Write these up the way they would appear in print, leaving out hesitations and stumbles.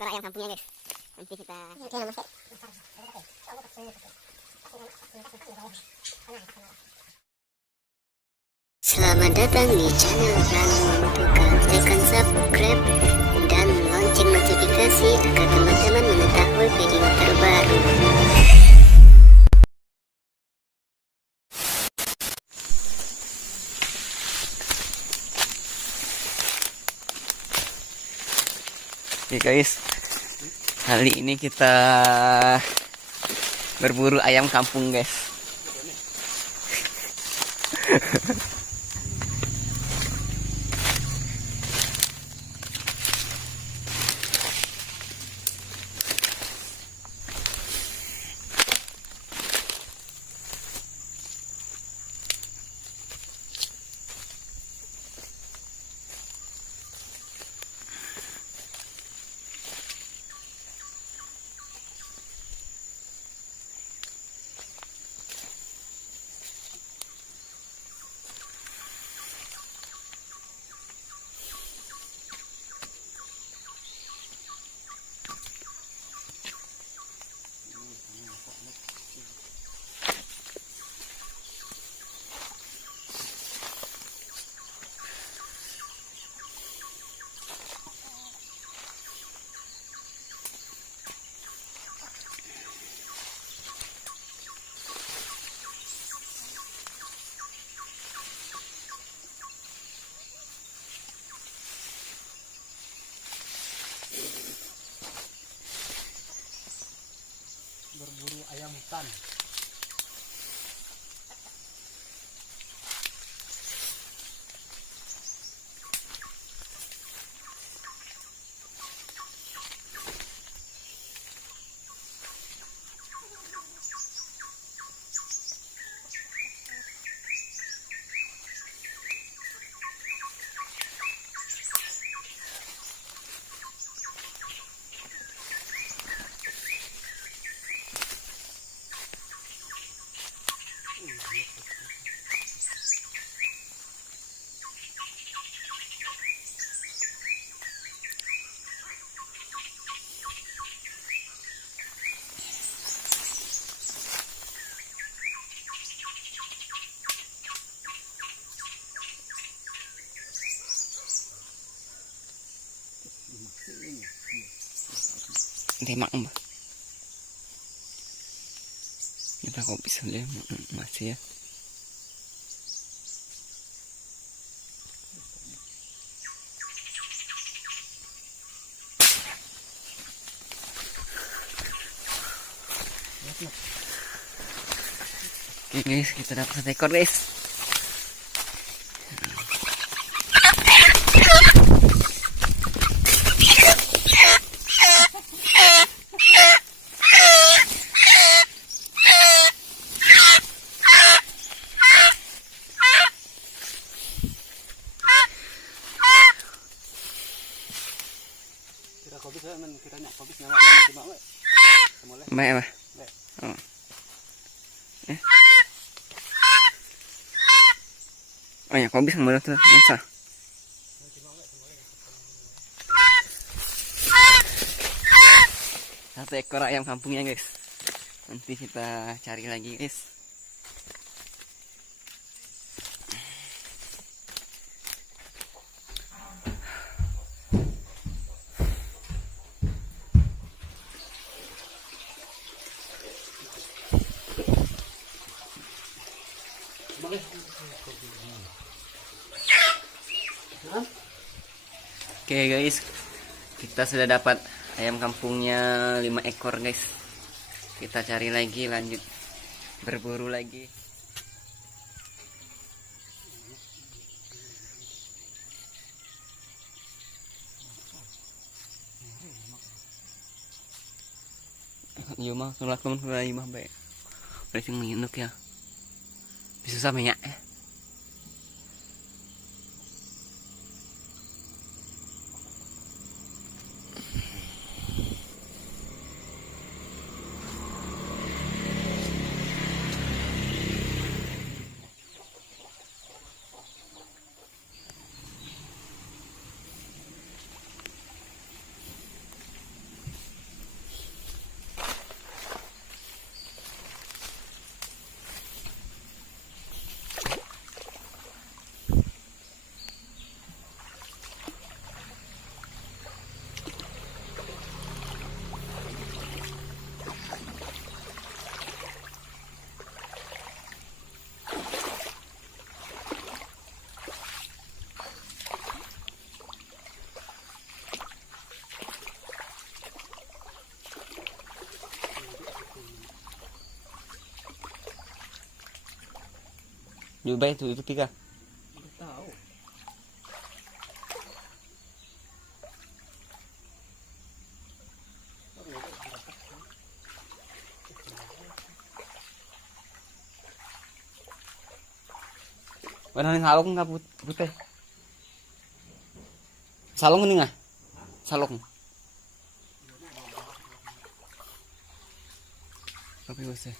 ekor ayam kampungnya guys. Nanti kita selamat datang di channel Ranu Tukang. Tekan subscribe dan lonceng notifikasi agar teman-teman mengetahui video terbaru. Oke guys, kali ini kita berburu ayam kampung guys. Berburu ayam hutan. Tembak mbak. Kita kok bisa lihat masih ya. Oke guys, kita dapat satu ekor guys. Baik apa? Oh. Oh ya, kau bisa ngomong tuh, masa? Satu ekor ayam kampungnya guys. Nanti kita cari lagi guys. Oke guys, kita sudah dapat ayam kampungnya 5 ekor guys. Kita cari lagi, lanjut berburu lagi. Iya mah, kalau kamu sudah 5 baik. Berarti menginuk ya. Bisa sampai ya. Juga itu tiga. Nggak tahu. Warna salong nggak putih. Salong ini nggak? Salong. Tapi usah.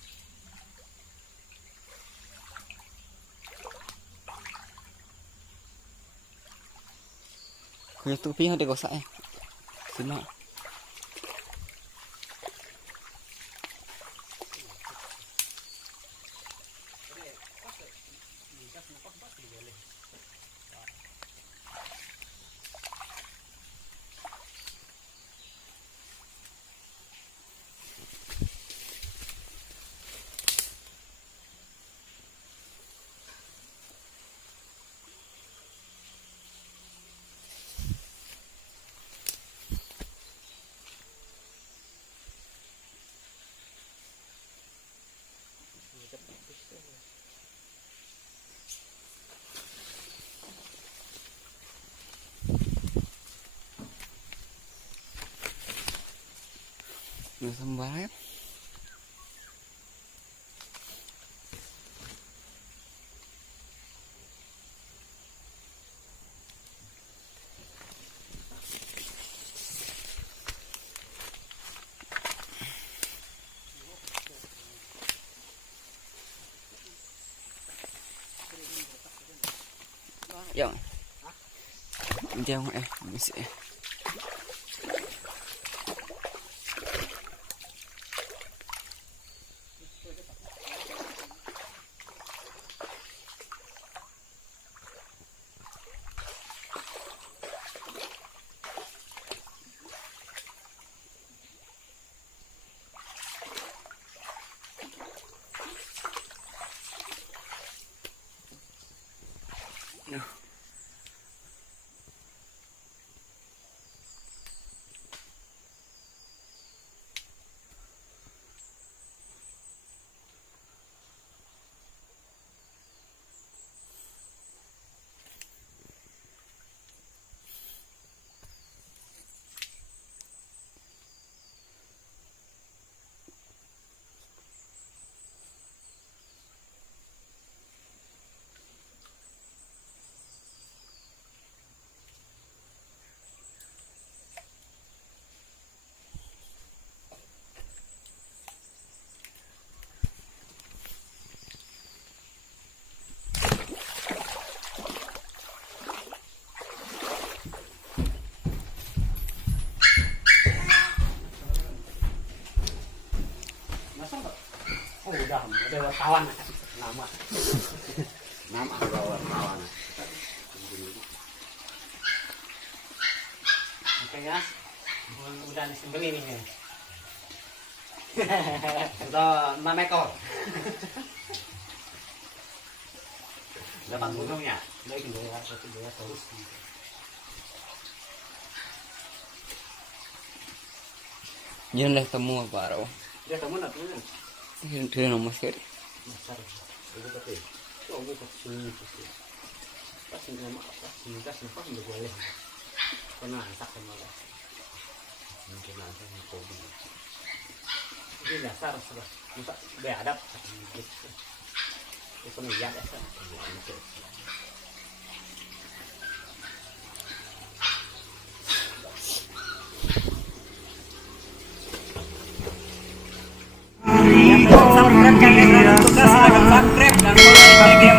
Kuya tupi yang digosak ya. Cuma. Nggak sembarang. Yang jauh mesti Oh, udah ada wartawan nama. Nama wartawan. Oke ya. Udah disembeli nih. Udah 6 ekor. Dapat burungnya. Lagi dia terus. jangan lah temu apa ro. Dia temen atau kan? Dia nomor sekali. Besar. Itu tapi. Oh, gue kesini. Pas ini nama apa? Ini kasih apa udah boleh. Karena antak sama lo. Mungkin ada yang kopi. Ini dasar sudah. Masa beradab. Itu penelitian dasar. Subscribe dan like